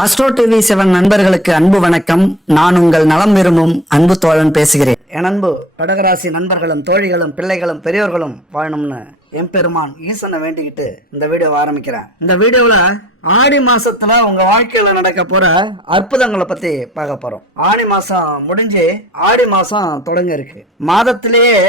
Astro TV seven நண்பர்களுக்கு அன்பு வணக்கம். நான் உங்கள் நலம் விரும்பும் அன்பு தோழன் பேசுகிறேன். என் அன்பு கடகராசி நண்பர்களும் தோழிகளும் பிள்ளைகளும் பெரியோர்களும் வாழணும்னு எம்பெருமான் ஈசனை வேண்டிக்கிட்டு இந்த வீடியோ ஆரம்பிக்கிறேன். இந்த வீடியோல ஆடி மாசத்துல உங்க வாழ்க்கையில நடக்க போற அற்புதங்களை பத்தி பார்க்க போறோம். ஆடி மாசம் முடிஞ்சு ஆடி மாசம் தொடங்க இருக்கு. மாதத்திலேயே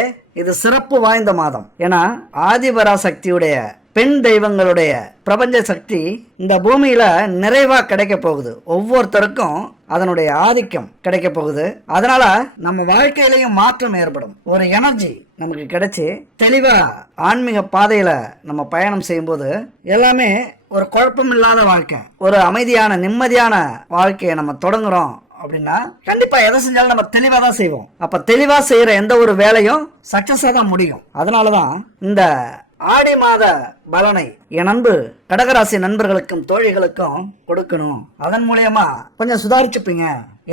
இது சிறப்பு வாய்ந்த மாதம். ஏன்னா ஆதிபராசக்தியுடைய பெண் தெய்வங்களுடைய பிரபஞ்ச சக்தி இந்த பூமியில நிறைவா கிடைக்க போகுது. ஒவ்வொருத்தருக்கும் அதனுடைய ஆதிக்கம் கிடைக்க போகுது. அதனால நம்ம வாழ்க்கையிலையும் மாற்றம் ஏற்படும். ஒரு எனர்ஜி நமக்கு கிடைச்சி தெளிவா ஆன்மீக பாதையில நம்ம பயணம் செய்யும்போது எல்லாமே ஒரு குழப்பம் இல்லாத வாழ்க்கை ஒரு அமைதியான நிம்மதியான வாழ்க்கையை நம்ம தொடங்குறோம் அப்படின்னா கண்டிப்பா எதை செஞ்சாலும் நம்ம தெளிவா தான் செய்வோம். அப்ப தெளிவா செய்யற எந்த ஒரு வேலையும் சக்சஸா தான் முடியும். அதனாலதான் இந்த ஆடி மாத பலனை என் அன்பு கடகராசி நண்பர்களுக்கும் தோழிகளுக்கும் கொடுக்கணும். அதன் மூலியமா கொஞ்சம் சுதாரிச்சுப்பீங்க.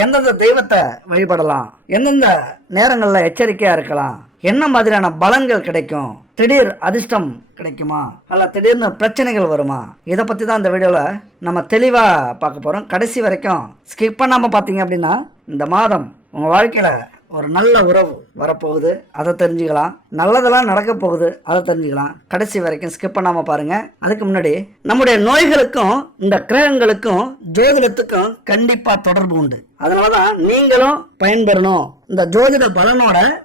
எந்தெந்த தெய்வத்தை வழிபடலாம்? எந்தெந்த நேரங்களில் எச்சரிக்கையா இருக்கலாம்? என்ன மாதிரியான பலன்கள் கிடைக்கும்? திடீர் அதிர்ஷ்டம் கிடைக்குமா? அல்ல திடீர்னு பிரச்சனைகள் வருமா? இதை பற்றி தான் இந்த வீடியோவில் நம்ம தெளிவாக பார்க்க போகிறோம் கடைசி வரைக்கும் ஸ்கிப் பண்ணாமல் பார்த்தீங்க அப்படின்னா இந்த மாதம் உங்கள் வாழ்க்கையில் ஒரு நல்ல உறவு வரப்போகுது. அதை தெரிஞ்சுக்கலாம். நல்லதெல்லாம் நடக்க போகுது. அதை தெரிஞ்சுக்கலாம். கடைசி வரைக்கும் ஸ்கிப் பண்ணாமல் பாருங்கள் அதுக்கு முன்னாடி நம்முடைய நோய்களுக்கும் இந்த கிரகங்களுக்கும் ஜோதிடத்துக்கும் கண்டிப்பாக தொடர்பு உண்டு. அதனாலதான் நீங்களும் பயன்பெறணும். இந்த ஜோதிட பலனோட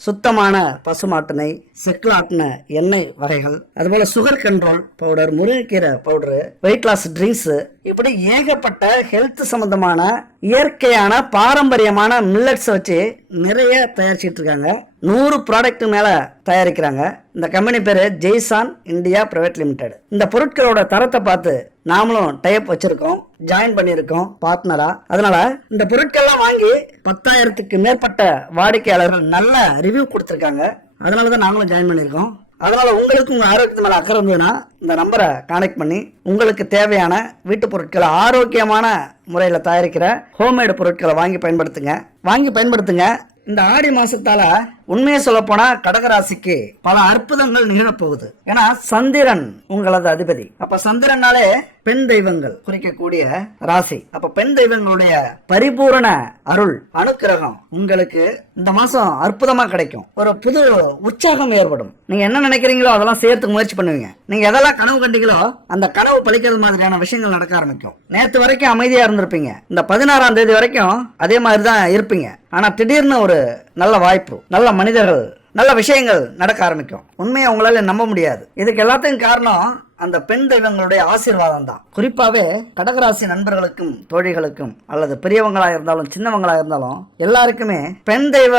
சுத்தமான பசுமாட்டினை செக்லாட்டின எண்ணெய் வகைகள் அதுபோல சுகர் கண்ட்ரோல் பவுடர் முருங்கைக்கீரை பவுடரு வெயிட் லாஸ் ட்ரிங்க்ஸ் இப்படி ஏகப்பட்ட ஹெல்த் சம்பந்தமான இயற்கையான பாரம்பரியமான மில்லட்ஸ் வச்சு நிறைய தயாரிச்சிட்டு இருக்காங்க நூறு ப்ராடக்ட் மேலே தயாரிக்கிறாங்க. இந்த கம்பெனி பேர் ஜெய்சான் இந்தியா பிரைவேட் லிமிடெட் இந்த பொருட்களோட தரத்தை பார்த்து நாமளும் டைப் வச்சிருக்கோம் ஜாயின் பண்ணியிருக்கோம் பார்ட்னரா அதனால இந்த பொருட்கள்லாம் வாங்கி பத்தாயிரத்துக்கு மேற்பட்ட வாடிக்கையாளர்கள் நல்ல ரிவ்யூ கொடுத்துருக்காங்க. அதனால தான் நாங்களும் ஜாயின் பண்ணியிருக்கோம். அதனால் உங்களுக்கு உங்கள் ஆரோக்கியத்து மேலே அக்கறை இருந்ததுன்னா இந்த நம்பரை கனெக்ட் பண்ணி உங்களுக்கு தேவையான வீட்டு பொருட்களை ஆரோக்கியமான முறையில் தயாரிக்கிற ஹோம்மேடு பொருட்களை வாங்கி பயன்படுத்துங்க. வாங்கி பயன்படுத்துங்க. இந்த ஆடி மாசத்தால உண்மையை சொல்ல போனா கடகராசிக்கு பல அற்புதங்கள் நிகழப்போகுது ஏன்னா சந்திரன் உங்களது அதிபதி. அப்ப சந்திரனாலே பெண் தெய்வங்கள் குறிக்கக்கூடிய ராசி. அப்ப பெண் தெய்வங்களுடைய பரிபூரண அருள் அனுக்கிரகம் உங்களுக்கு இந்த மாசம் அற்புதமா கிடைக்கும். ஒரு புது உற்சாகம் ஏற்படும். நீங்க என்ன நினைக்கிறீங்களோ அதெல்லாம் செய்யறதுக்கு முயற்சி பண்ணுவீங்க. நீங்க எதெல்லாம் கனவு கண்டீங்களோ அந்த கனவு பழிக்கிறது மாதிரியான விஷயங்கள் நடக்க ஆரம்பிக்கும். நேத்து வரைக்கும் அமைதியா இருந்திருப்பீங்க. இந்த பதினாறாம் தேதி வரைக்கும் அதே மாதிரி தான் இருப்பீங்க. ஆனா திடீர்னு ஒரு நல்ல வாய்ப்பு நல்ல மனிதர்கள் நல்ல விஷயங்கள் நடக்க ஆரம்பிக்கும். உண்மையை உங்களால நம்ப முடியாது. இதுக்கு எல்லாத்துக்கும் காரணம் அந்த பெண் தெய்வங்களுடைய ஆசீர்வாதம் தான் குறிப்பாகவே கடகராசி நண்பர்களுக்கும் தோழிகளுக்கும் அல்லது பெரியவங்களாக இருந்தாலும் சின்னவங்களாக இருந்தாலும் எல்லாருக்குமே பெண் தெய்வ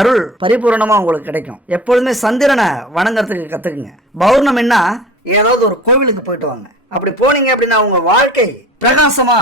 அருள் பரிபூர்ணமாக உங்களுக்கு கிடைக்கும். எப்பொழுதுமே சந்திரனை வணங்குறதுக்கு கற்றுக்குங்க பௌர்ணமின்னா ஏதாவது ஒரு கோவிலுக்கு போயிட்டு வாங்க. அப்படி போனீங்க அப்படின்னா உங்க வாழ்க்கை பிரகாசமா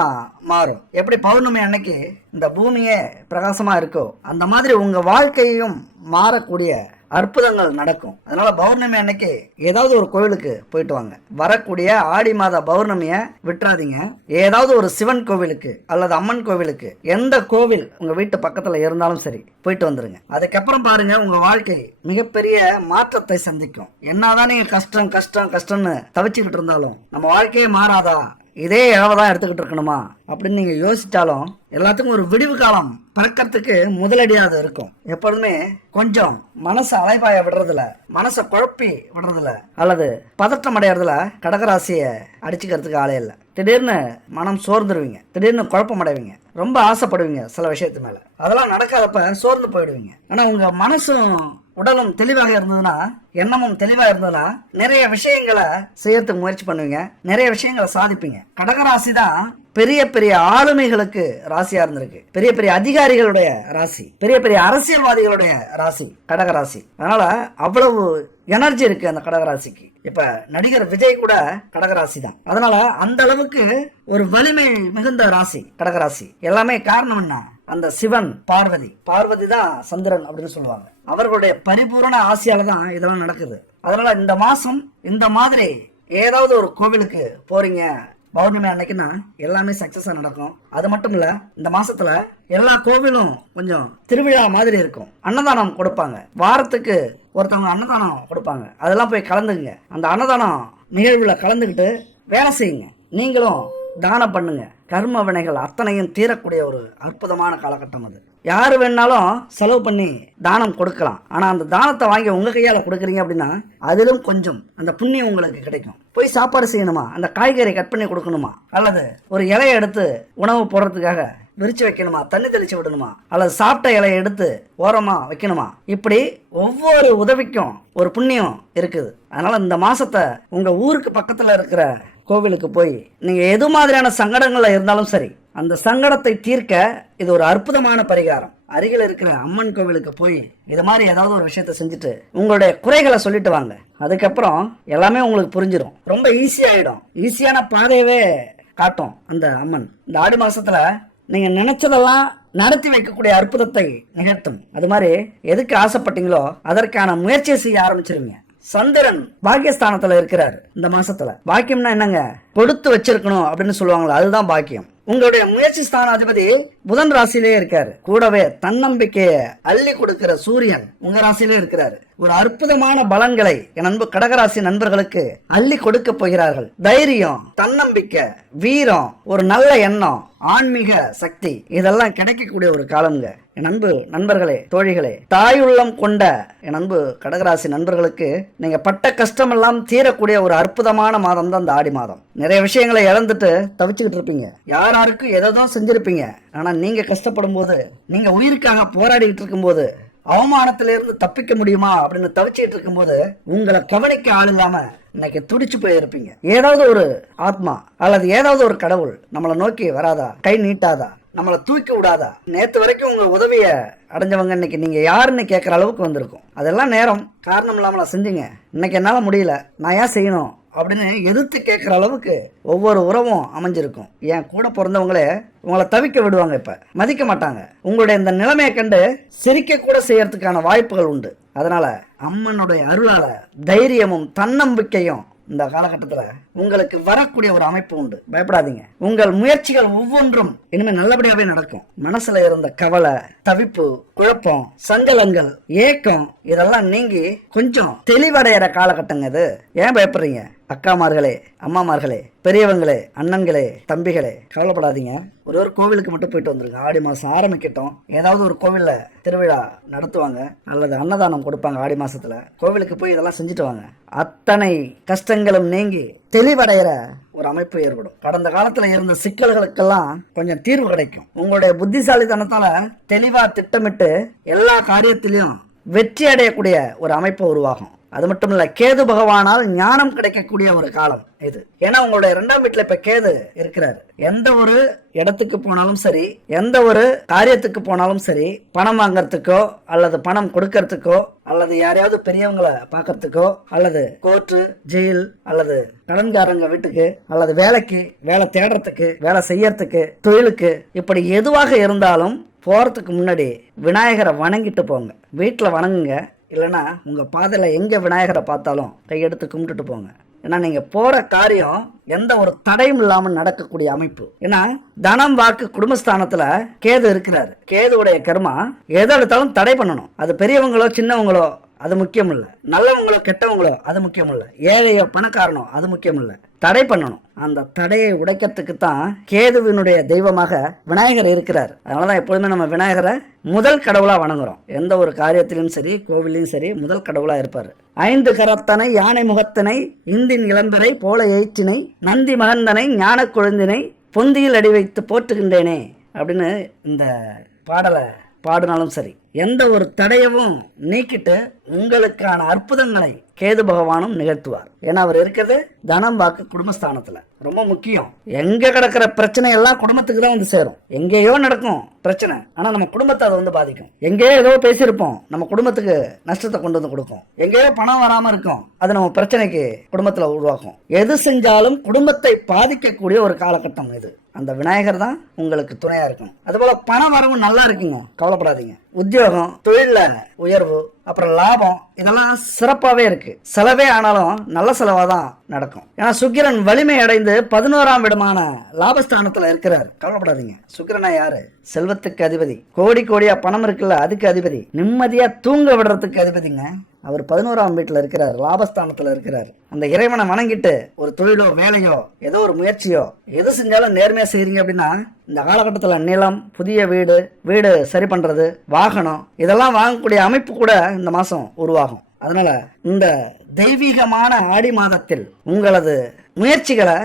மாறும். எப்படி பௌர்ணமி அன்னைக்கு இந்த பூமியே பிரகாசமா இருக்கோ அந்த மாதிரி உங்க வாழ்க்கையும் மாறக்கூடிய அற்புதங்கள் நடக்கும். அதனால பௌர்ணமி அன்னைக்கு ஏதாவது ஒரு கோவிலுக்கு போயிட்டு வாங்க. வரக்கூடிய ஆடி மாத பௌர்ணமியை விட்டுறாதீங்க. ஏதாவது ஒரு சிவன் கோவிலுக்கு அல்லது அம்மன் கோவிலுக்கு எந்த கோவில் உங்க வீட்டு பக்கத்துல இருந்தாலும் சரி போயிட்டு வந்துருங்க. அதுக்கப்புறம் பாருங்க உங்க வாழ்க்கை மிகப்பெரிய மாற்றத்தை சந்திக்கும். என்னதான் நீங்க கஷ்டம் கஷ்டம் கஷ்டம்னு தவிச்சுக்கிட்டு இருந்தாலும் நம்ம வாழ்க்கையே மாறாதா? இதே இழவை தான் எடுத்துக்கிட்டு இருக்கணுமா? அப்படின்னு நீங்கள் யோசித்தாலும் எல்லாத்துக்கும் ஒரு விடிவு காலம் பிறக்கிறதுக்கு முதலடியாக இருக்கும். எப்பொழுதுமே கொஞ்சம் மனசை அலைபாய விடுறதுல மனசை குழப்பி விடுறதுல அல்லது பதட்டம் அடையிறதுல கடகராசியை அடிச்சுக்கிறதுக்கு ஆளே இல்லை. திடீர்னு மனம் சோர்ந்துருவீங்க. திடீர்னு குழப்பம் அடைவீங்க. ரொம்ப ஆசைப்படுவீங்க சில விஷயத்து மேலே. அதெல்லாம் நடக்காதப்ப சோர்ந்து போயிடுவீங்க. ஆனால் உங்கள் மனசும் உடலும் தெளிவாக இருந்ததுன்னா எண்ணமும் தெளிவாக இருந்ததுன்னா நிறைய விஷயங்களை செய்யறதுக்கு முயற்சி பண்ணுவீங்க. நிறைய விஷயங்களை சாதிப்பீங்க. கடகராசி தான் பெரிய பெரிய ஆளுமைகளுக்கு ராசியாக இருந்திருக்கு. பெரிய பெரிய அதிகாரிகளுடைய ராசி. பெரிய பெரிய அரசியல்வாதிகளுடைய ராசி. கடகராசி. அதனால் அவ்வளவு எனர்ஜி இருக்குது அந்த கடகராசிக்கு. இப்ப நடிகர் விஜய் கூட கடகராசி தான் அதனால அந்த அளவுக்கு ஒரு வலிமை மிகுந்த ராசி கடகராசி. எல்லாமே காரணம் என்ன? அந்த சிவன் பார்வதி. பார்வதி தான் சந்திரன் அப்படின்னு சொல்லுவாங்க. அவர்களுடைய பரிபூரண ஆசையால தான் இதெல்லாம் நடக்குது. அதனால இந்த மாசம் இந்த மாதிரி ஏதாவது ஒரு கோவிலுக்கு போறீங்க பௌர்ணமி அன்னைக்குன்னா எல்லாமே சக்ஸஸாக நடக்கும். அது மட்டும் இல்ல இந்த மாசத்துல எல்லா கோவிலும் கொஞ்சம் திருவிழா மாதிரி இருக்கும். அன்னதானம் கொடுப்பாங்க. வாரத்துக்கு ஒருத்தவங்க அன்னதானம் கொடுப்பாங்க. அதெல்லாம் போய் கலந்துக்குங்க. அந்த அன்னதானம் நிகழ்வுல கலந்துக்கிட்டு வேலை செய்யுங்க. நீங்களும் தானம் பண்ணுங்க. கர்ம வினைகள் அத்தனையும் தீரக்கூடிய ஒரு அற்புதமான காலகட்டம் அது. யார் வேணாலும் செலவு பண்ணி தானம் கொடுக்கலாம். ஆனால் அந்த தானத்தை வாங்கி உங்கள் கையால் கொடுக்குறீங்க அப்படின்னா அதிலும் கொஞ்சம் அந்த புண்ணியம் உங்களுக்கு கிடைக்கும். போய் சாப்பாடு செய்யணுமா? அந்த காய்கறி கட் பண்ணி கொடுக்கணுமா? அல்லது ஒரு இலையை எடுத்து உணவு போடுறதுக்காக விரிச்சு வைக்கணுமா? தண்ணி தெளிச்சு விடணுமா? அல்லது சாப்பிட்ட இலையை எடுத்து ஓரமாக வைக்கணுமா? இப்படி ஒவ்வொரு உதவிக்கும் ஒரு புண்ணியம் இருக்குது. அதனால் இந்த மாதத்தை உங்கள் ஊருக்கு பக்கத்தில் இருக்கிற கோவிலுக்கு போய் நீங்கள் எது மாதிரியான சங்கடங்களில் இருந்தாலும் சரி அந்த சங்கடத்தை தீர்க்க இது ஒரு அற்புதமான பரிகாரம். அருகில் இருக்கிற அம்மன் கோவிலுக்கு போய் இது மாதிரி ஏதாவது ஒரு விஷயத்த செஞ்சுட்டு உங்களுடைய குறைகளை சொல்லிட்டு வாங்க. அதுக்கப்புறம் எல்லாமே உங்களுக்கு புரிஞ்சிடும் ரொம்ப ஈஸியாகிடும் ஈஸியான பாதையவே காட்டும் அந்த அம்மன். இந்த ஆடி மாதத்தில் நீங்கள் நினச்சதெல்லாம் நடத்தி வைக்கக்கூடிய அற்புதத்தை நிகழ்த்தும். அது மாதிரி எதுக்கு ஆசைப்பட்டீங்களோ அதற்கான முயற்சியை செய்ய ஆரம்பிச்சிருங்க. சந்திரன் பாக்கியஸ்தானத்துல இருக்கிறாரு இந்த மாசத்துல. பாக்கியம்னா என்னங்க? கொடுத்து வச்சிருக்கணும் அப்படின்னு சொல்லுவாங்களா அதுதான் பாக்கியம். உங்களுடைய முயற்சி ஸ்தானாதிபதி புதன் ராசியிலே இருக்காரு. கூடவே தன்னம்பிக்கையை அள்ளி கொடுக்கிற சூரியன் உங்க ராசியிலே இருக்கிறாரு. ஒரு அற்புதமான பலன்களை என் அன்பு கடகராசி நண்பர்களுக்கு அள்ளி கொடுக்க போகிறார்கள். தைரியம் தன்னம்பிக்கை வீரம் ஒரு நல்ல எண்ணம் ஆன்மீக சக்தி இதெல்லாம் கிடைக்கக்கூடிய ஒரு காலம்ங்க. என் அன்பு நண்பர்களே தோழிகளே தாயுள்ளம் கொண்ட என் அன்பு கடகராசி நண்பர்களுக்கு நீங்க பட்ட கஷ்டமெல்லாம் தீரக்கூடிய ஒரு அற்புதமான மாதம் தான் இந்த ஆடி மாதம். நிறைய விஷயங்களை இழந்துட்டு தவிச்சுக்கிட்டு இருப்பீங்க. யார் யாருக்கும் எதோ தான் செஞ்சிருப்பீங்க. ஆனா நீங்க கஷ்டப்படும் போது நீங்க உயிருக்காக போராடிக்கிட்டு இருக்கும்போது அவமானத்திலிருந்து தப்பிக்க முடியுமா அப்படின்னு தவிச்சிட்டு இருக்கும்போது உங்களை கவனிக்க ஆள் இல்லாமல் இன்னைக்கு துடிச்சு போயிருப்பீங்க. ஏதாவது ஒரு ஆத்மா அல்லது ஏதாவது ஒரு கடவுள் நம்மளை நோக்கி வராதா? கை நீட்டாதா? நம்மளை தூக்கி விடாதா? நேற்று வரைக்கும் உங்கள் உதவியை அடைஞ்சவங்க இன்னைக்கு நீங்கள் யாருன்னு கேட்குற அளவுக்கு வந்திருக்கும். அதெல்லாம் நேரம். காரணம் இல்லாமல் செஞ்சீங்க. இன்னைக்கு என்னால் முடியல. நான் ஏன் செய்யணும்? அப்படின்னு எதிர்த்து கேட்குற அளவுக்கு ஒவ்வொரு உறவும் அமைஞ்சிருக்கும். என் கூட பிறந்தவங்களே உங்களை தவிக்க விடுவாங்க இப்ப. மதிக்க மாட்டாங்க. உங்களுடைய இந்த நிலைமையை கண்டு சிரிக்க கூட செய்யறதுக்கான வாய்ப்புகள் உண்டு. அதனால அம்மனுடைய அருளால தைரியமும் தன்னம்பிக்கையும் இந்த காலகட்டத்தில் உங்களுக்கு வரக்கூடிய ஒரு அமைப்பு உண்டு. பயப்படாதீங்க. உங்கள் முயற்சிகள் ஒவ்வொன்றும் இனிமேல் நல்லபடியாகவே நடக்கும். மனசில் இருந்த கவலை தவிப்பு குழப்பம் சஞ்சலங்கள் ஏக்கம் இதெல்லாம் நீங்கி கொஞ்சம் தெளிவடைகிற காலகட்டங்க இது. ஏன் பயப்படுறீங்க? அக்காமார்களே அம்மாமார்களே பெரியவங்களே அண்ணன்களே தம்பிகளே கவலைப்படாதீங்க. ஒரு ஒரு கோவிலுக்கு மட்டும் போயிட்டு வந்துருங்க. ஆடி மாதம் ஆரம்பிக்கட்டும். ஏதாவது ஒரு கோவிலில் திருவிழா நடத்துவாங்க. அல்லது அன்னதானம் கொடுப்பாங்க ஆடி மாதத்தில் கோவிலுக்கு போய் இதெல்லாம் செஞ்சுட்டு வாங்க. அத்தனை கஷ்டங்களும் நீங்கி தெளிவடைகிற ஒரு அமைப்பு ஏற்படும். கடந்த காலத்தில் இருந்த சிக்கல்களுக்கெல்லாம் கொஞ்சம் தீர்வு கிடைக்கும். உங்களுடைய புத்திசாலித்தனத்தால் தெளிவாக திட்டமிட்டு எல்லா காரியத்திலையும் வெற்றி அடையக்கூடிய ஒரு அமைப்பு உருவாகும். அது மட்டும் இல்ல கேது பகவானால் ஞானம் கிடைக்கக்கூடிய ஒரு காலம் இது. ஏன்னா உங்களுடைய இரண்டாம் வீட்டுல இப்ப கேது இருக்கிறாரு. எந்த ஒரு இடத்துக்கு போனாலும் சரி எந்த ஒரு காரியத்துக்கு போனாலும் சரி பணம் வாங்கறதுக்கோ அல்லது பணம் கொடுக்கறதுக்கோ அல்லது யாரையாவது பெரியவங்களை பார்க்கறதுக்கோ அல்லது கோர்ட்டு ஜெயில் அல்லது கடன்காரங்க வீட்டுக்கு அல்லது வேலைக்கு வேலை தேடுறதுக்கு வேலை செய்யறதுக்கு தொழிலுக்கு இப்படி எதுவாக இருந்தாலும் போறதுக்கு முன்னாடி விநாயகரை வணங்கிட்டு போங்க. வீட்டில் வணங்குங்க. இல்லைன்னா உங்கள் பாதையில் எங்கே விநாயகரை பார்த்தாலும் கையெடுத்து கும்பிட்டுட்டு போங்க. ஏன்னா நீங்கள் போகிற காரியம் எந்த ஒரு தடையும் இல்லாமல் நடக்கக்கூடிய அமைப்பு. ஏன்னா தனம் வாக்கு குடும்பஸ்தானத்தில் கேது இருக்கிறாரு. கேதுவுடைய கர்மா எதை எடுத்தாலும் தடை பண்ணணும். அது பெரியவங்களோ சின்னவங்களோ அது முக்கியம் இல்லை நல்லவங்களோ கெட்டவங்களோ அது முக்கியம் இல்லை ஏழையோ பணக்காரனோ அது முக்கியம் இல்லை தடை பண்ணணும். அந்த தடையை உடைக்கிறதுக்கு தான் கேதுவினுடைய தெய்வமாக விநாயகர் இருக்கிறார். அதனால தான் எப்பொழுதுமே நம்ம விநாயகரை முதல் கடவுளா வணங்குறோம். எந்த ஒரு காரியத்திலும் சரி கோவிலையும் சரி முதல் கடவுளா இருப்பார். ஐந்து கரத்தனை யானை முகத்தனை இந்தின் இளம்பரை போல எயிற்றினை நந்தி மகந்தனை ஞான குழந்தினை பொந்தியில் அடி வைத்து போற்றுகின்றேனே அப்படின்னு இந்த பாடலை பாடினாலும் சரி எந்த ஒரு தடையவும் நீக்கிட்டு உங்களுக்கான அற்புதங்களை கேது பகவானும் நிகழ்த்துவார். ஏன்னா அவர் இருக்கிறது தனம் வாக்கு குடும்பஸ்தானத்துல. ரொம்ப முக்கியம். எங்க கிடக்கிற பிரச்சனை எல்லாம் குடும்பத்துக்கு தான் வந்து சேரும். எங்கேயோ நடக்கும் பிரச்சனை ஆனா நம்ம குடும்பத்தை அதை வந்து பாதிக்கும். எங்கேயோ ஏதோ பேசியிருப்போம் நம்ம குடும்பத்துக்கு நஷ்டத்தை கொண்டு வந்து கொடுக்கும். எங்கேயோ பணம் வராம இருக்கும் அது நம்ம பிரச்சனைக்கு குடும்பத்துல உருவாக்கும். எது செஞ்சாலும் குடும்பத்தை பாதிக்கக்கூடிய ஒரு காலகட்டம் இது. அந்த விநாயகர் தான் உங்களுக்கு துணையா இருக்கும் அதுபோல பண வரவும் நல்லா இருக்குங்க. கவலைப்படாதீங்க. உத்தியோகம் தொழில உயர்வு அப்புறம் லாபம் இதெல்லாம் சிறப்பாகவே இருக்குது செலவே ஆனாலும் நல்ல செலவாக தான் நடக்கும். ஏன்னா சுக்கிரன் வலிமை அடைந்து பதினோராம் விடமான லாபஸ்தானத்தில் இருக்கிறார். கவலைப்படாதீங்க. சுக்கிரனா யாரு? செல்வத்துக்கு அதிபதி. கோடி கோடியாக பணம் இருக்குல்ல அதுக்கு அதிபதி. நிம்மதியாக தூங்க விடுறதுக்கு அதிபதிங்க. அவர் பதினோராம் வீட்டில் இருக்கிறார் லாபஸ்தானத்தில் இருக்கிறார். அந்த இறைவனை வணங்கிட்டு ஒரு தொழிலோ வேலையோ ஏதோ ஒரு முயற்சியோ எது செஞ்சாலும் நேர்மையாக செய்கிறீங்க அப்படின்னா இந்த காலகட்டத்தில் நிலம் புதிய வீடு வீடு சரி பண்ணுறது வாகனம் இதெல்லாம் வாங்கக்கூடிய அமைப்பு கூட இந்த மாதம் உருவாகும். அதனால் இந்த தெய்வீகமான ஆடி மாதத்தில் உங்களது முயற்சிகளை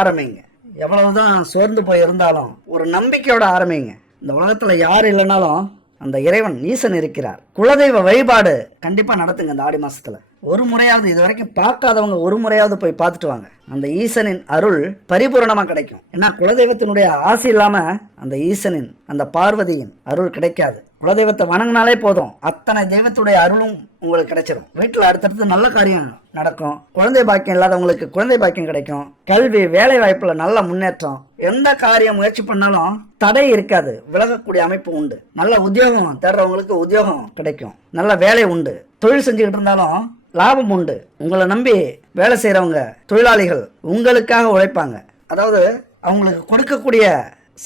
ஆரம்பிங்க. எவ்வளவுதான் சோர்ந்து போய் இருந்தாலும் ஒரு நம்பிக்கையோட ஆரம்பிங்க. இந்த உலகத்தில் யார் இல்லைனாலும் அந்த இறைவன் ஈசன் இருக்கிறார். குலதெய்வ வழிபாடு கண்டிப்பாக நடத்துங்க இந்த ஆடி மாதத்தில் ஒரு முறையாவது இது வரைக்கும் பார்க்காதவங்க ஒரு முறையாவது போய் பார்த்துட்டு வாங்க. அந்த ஈசனின் அருள் பரிபூரணமாக கிடைக்கும். ஏன்னா குலதெய்வத்தினுடைய ஆசை இல்லாமல் அந்த ஈசனின் அந்த பார்வதியின் அருள் கிடைக்காது. குலதெய்வத்தை வணங்கினாலே போதும். அத்தனை தெய்வத்துடைய அருளும் உங்களுக்கு கிடைச்சிடும் வீட்டில் அடுத்தடுத்து நல்ல காரியம் நடக்கும். குழந்தை பாக்கியம் இல்லாதவங்களுக்கு குழந்தை பாக்கியம் கிடைக்கும். கல்வி வேலை வாய்ப்பில் நல்ல முன்னேற்றம். எந்த காரியம் முயற்சி பண்ணாலும் தடை இருக்காது. விலகக்கூடிய அமைப்பு உண்டு. நல்ல உத்தியோகம் தேடுறவங்களுக்கு உத்தியோகம் கிடைக்கும். நல்ல வேலை உண்டு. தொழில் செஞ்சுக்கிட்டு இருந்தாலும் லாபம் உண்டு. உங்களை நம்பி வேலை செய்கிறவங்க தொழிலாளிகள் உங்களுக்காக உழைப்பாங்க. அதாவது அவங்களுக்கு கொடுக்கக்கூடிய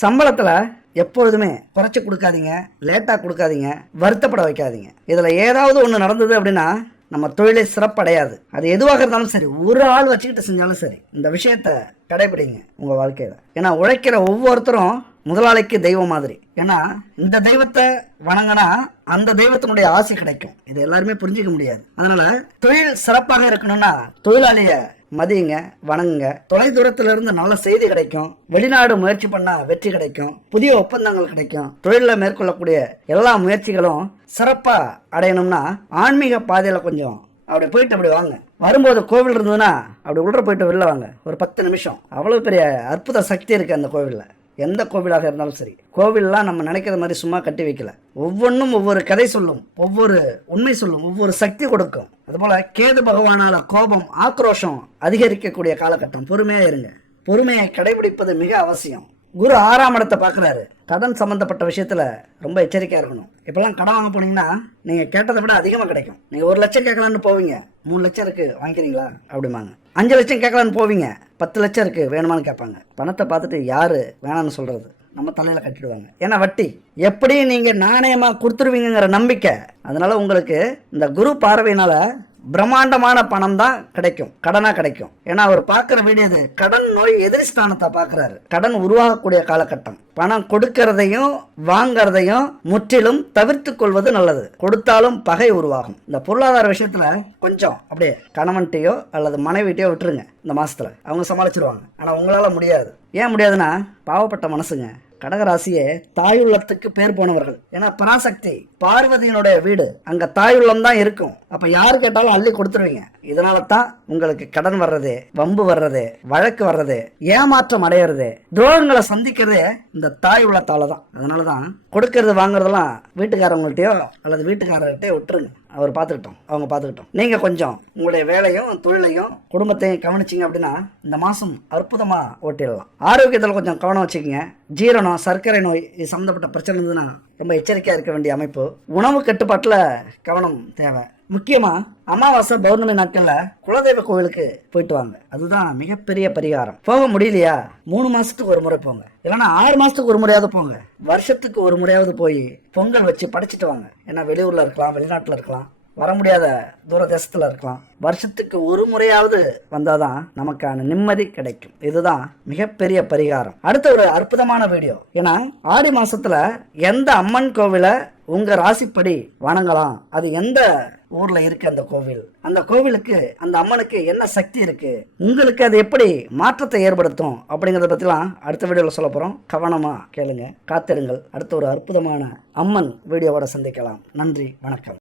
சம்பளத்தில் எப்பொழுதுமே குறைச்சி கொடுக்காதீங்க லேட்டாக கொடுக்காதீங்க வருத்தப்பட வைக்காதீங்க. இதில் ஏதாவது ஒன்று நடந்தது அப்படின்னா நம்ம தொழிலே சிறப்படையாது. அது எதுவாக இருந்தாலும் சரி ஒரு ஆள் வச்சுக்கிட்டு செஞ்சாலும் சரி இந்த விஷயத்த கடைபிடிங்க உங்கள் வாழ்க்கையில். ஏன்னா உழைக்கிற ஒவ்வொருத்தரும் முதலாளிக்கு தெய்வம் மாதிரி. ஏன்னா இந்த தெய்வத்தை வணங்கினா அந்த தெய்வத்தினுடைய ஆசை கிடைக்கும். இது எல்லாருமே புரிஞ்சிக்க முடியாது. அதனால தொழில் சிறப்பாக இருக்கணும்னா தொழிலாளிய மதியுங்க வணங்குங்க. தொலை தூரத்துல இருந்து நல்ல செய்தி கிடைக்கும். வெளிநாடு முயற்சி பண்ணா வெற்றி கிடைக்கும். புதிய ஒப்பந்தங்கள் கிடைக்கும். தொழிலில் மேற்கொள்ளக்கூடிய எல்லா முயற்சிகளும் சிறப்பா அடையணும்னா ஆன்மீக பாதையில கொஞ்சம் அப்படி போயிட்டு அப்படி வாங்க. வரும்போது கோவில் இருந்ததுன்னா அப்படி உள்ள போயிட்டு வெளில வாங்க. ஒரு பத்து நிமிஷம். அவ்வளவு பெரிய அற்புத சக்தி இருக்கு அந்த கோவில்ல. எந்த கோவிலாக இருந்தாலும் சரி. கோவில்லாம் நம்ம நினைக்கிற மாதிரி சும்மா கட்டி வைக்கல. ஒவ்வொன்றும் ஒவ்வொரு கதை சொல்லும் ஒவ்வொரு உண்மை சொல்லும் ஒவ்வொரு சக்தி கொடுக்கும். அதுபோல் கேது பகவானால கோபம் ஆக்ரோஷம் அதிகரிக்கக்கூடிய காலகட்டம். பொறுமையாக இருங்க. பொறுமையை கடைபிடிப்பது மிக அவசியம். குரு ஆறாம் இடத்தை பார்க்குறாரு. கடன் சம்மந்தப்பட்ட விஷயத்தில் ரொம்ப எச்சரிக்கையாக இருக்கணும். இப்போல்லாம் கடன் வாங்க போனீங்கன்னா நீங்கள் கேட்டதை விட அதிகமாக கிடைக்கும். நீங்கள் ஒரு லட்சம் கேட்கலான்னு போவீங்க. மூணு லட்சம் இருக்குது வாங்கிக்கிறீங்களா? அப்படிம்பாங்க. அஞ்சு லட்சம் கேட்கலான்னு போவீங்க. பத்து லட்சம் இருக்கு வேணுமான்னு கேட்பாங்க. பணத்தை பார்த்துட்டு யாரு வேணாம்னு சொல்றது? நம்ம தலையில் கட்டிடுவாங்க. ஏன்னா வட்டி. எப்படி நீங்கள் நாணயமாக கொடுத்துருவீங்கிற நம்பிக்கை. அதனால் உங்களுக்கு இந்த குரு பார்வையினால் பிரம்மாண்டமான பணம் தான் கிடைக்கும் கடனா கிடைக்கும். ஏன்னா அவர் பார்க்குற வேண்டியது கடன் நோய் எதிர்ஸ்தானத்தை பார்க்குறாரு. கடன் உருவாகக்கூடிய காலகட்டம். பணம் கொடுக்கறதையும் வாங்கறதையும் முற்றிலும் தவிர்த்து கொள்வது நல்லது. கொடுத்தாலும் பகை உருவாகும். இந்த பொருளாதார விஷயத்துல கொஞ்சம் அப்படியே கணவன்கிட்டயோ அல்லது மனைவிட்டையோ விட்டுருங்க. இந்த மாசத்துல. அவங்க சமாளிச்சிருவாங்க. ஆனா உங்களால முடியாது. ஏன் முடியாதுன்னா பாவப்பட்ட மனசுங்க. கடகராசியே தாயுள்ளத்துக்கு பேர் போனவர்கள். ஏன்னா பராசக்தி பார்வதியினுடைய வீடு அங்க தாயுள்ளம் தான் இருக்கும். அப்ப யாரு கேட்டாலும் அள்ளி கொடுத்துருவீங்க. இதனால தான் உங்களுக்கு கடன் வர்றது வம்பு வர்றது வழக்கு வர்றது ஏமாற்றம் அடையிறது துரோகங்களை சந்திக்கிறதே இந்த தாய் உள்ளத்தால தான். அதனால தான் கொடுக்கறது வாங்குறதெல்லாம் வீட்டுக்காரவங்கள்ட்டயோ அல்லது வீட்டுக்காரர்கிட்டயோ விட்டுருங்க. அவர் பார்த்துக்கிட்டோம் அவங்க பார்த்துக்கிட்டோம். நீங்கள் கொஞ்சம் உங்களுடைய வேலையும் தொழிலையும் குடும்பத்தையும் கவனிச்சிங்க அப்படின்னா இந்த மாதம் அற்புதமாக ஓட்டிடலாம். ஆரோக்கியத்தில் கொஞ்சம் கவனம் வச்சுக்கோங்க. ஜீரணம் சர்க்கரை நோய் இது சம்மந்தப்பட்ட பிரச்சனை இருந்ததுன்னா ரொம்ப எச்சரிக்கையாக இருக்க வேண்டிய அமைப்பு. உணவு கட்டுப்பாட்டில் கவனம் தேவை. முக்கியமாக அமாவாசை பௌர்ணமி நாட்களில் குலதெய்வ கோவிலுக்கு போயிட்டு வாங்க. அதுதான் மிகப்பெரிய பரிகாரம். போக முடியலையா? மூணு மாசத்துக்கு ஒரு முறை போங்க. இல்லைன்னா ஆறு மாசத்துக்கு ஒரு முறையாவது போங்க. வருஷத்துக்கு ஒரு முறையாவது போய் பொங்கல் வச்சு படைச்சிட்டு வாங்க. ஏன்னா வெளியூர்ல இருக்கலாம் வெளிநாட்டில் இருக்கலாம் வர முடியாத தூரதேசத்துல இருக்கலாம். வருஷத்துக்கு ஒரு முறையாவது வந்தாதான் நமக்கான நிம்மதி கிடைக்கும். இதுதான் மிகப்பெரிய பரிகாரம். அடுத்த ஒரு அற்புதமான வீடியோ. ஏன்னா ஆடி மாசத்துல எந்த அம்மன் கோவிலை உங்க ராசிப்படி வணங்கலாம்? அது எந்த ஊர்ல இருக்கு அந்த கோவில். அந்த கோவிலுக்கு அந்த அம்மனுக்கு என்ன சக்தி இருக்கு? உங்களுக்கு அது எப்படி மாற்றத்தை ஏற்படுத்தும் அப்படிங்கறத பத்திலாம் அடுத்த வீடியோல சொல்ல போறோம். கவனமா கேளுங்க. காத்திருங்கள். அடுத்த ஒரு அற்புதமான அம்மன் வீடியோவோட சந்திக்கலாம். நன்றி. வணக்கம்.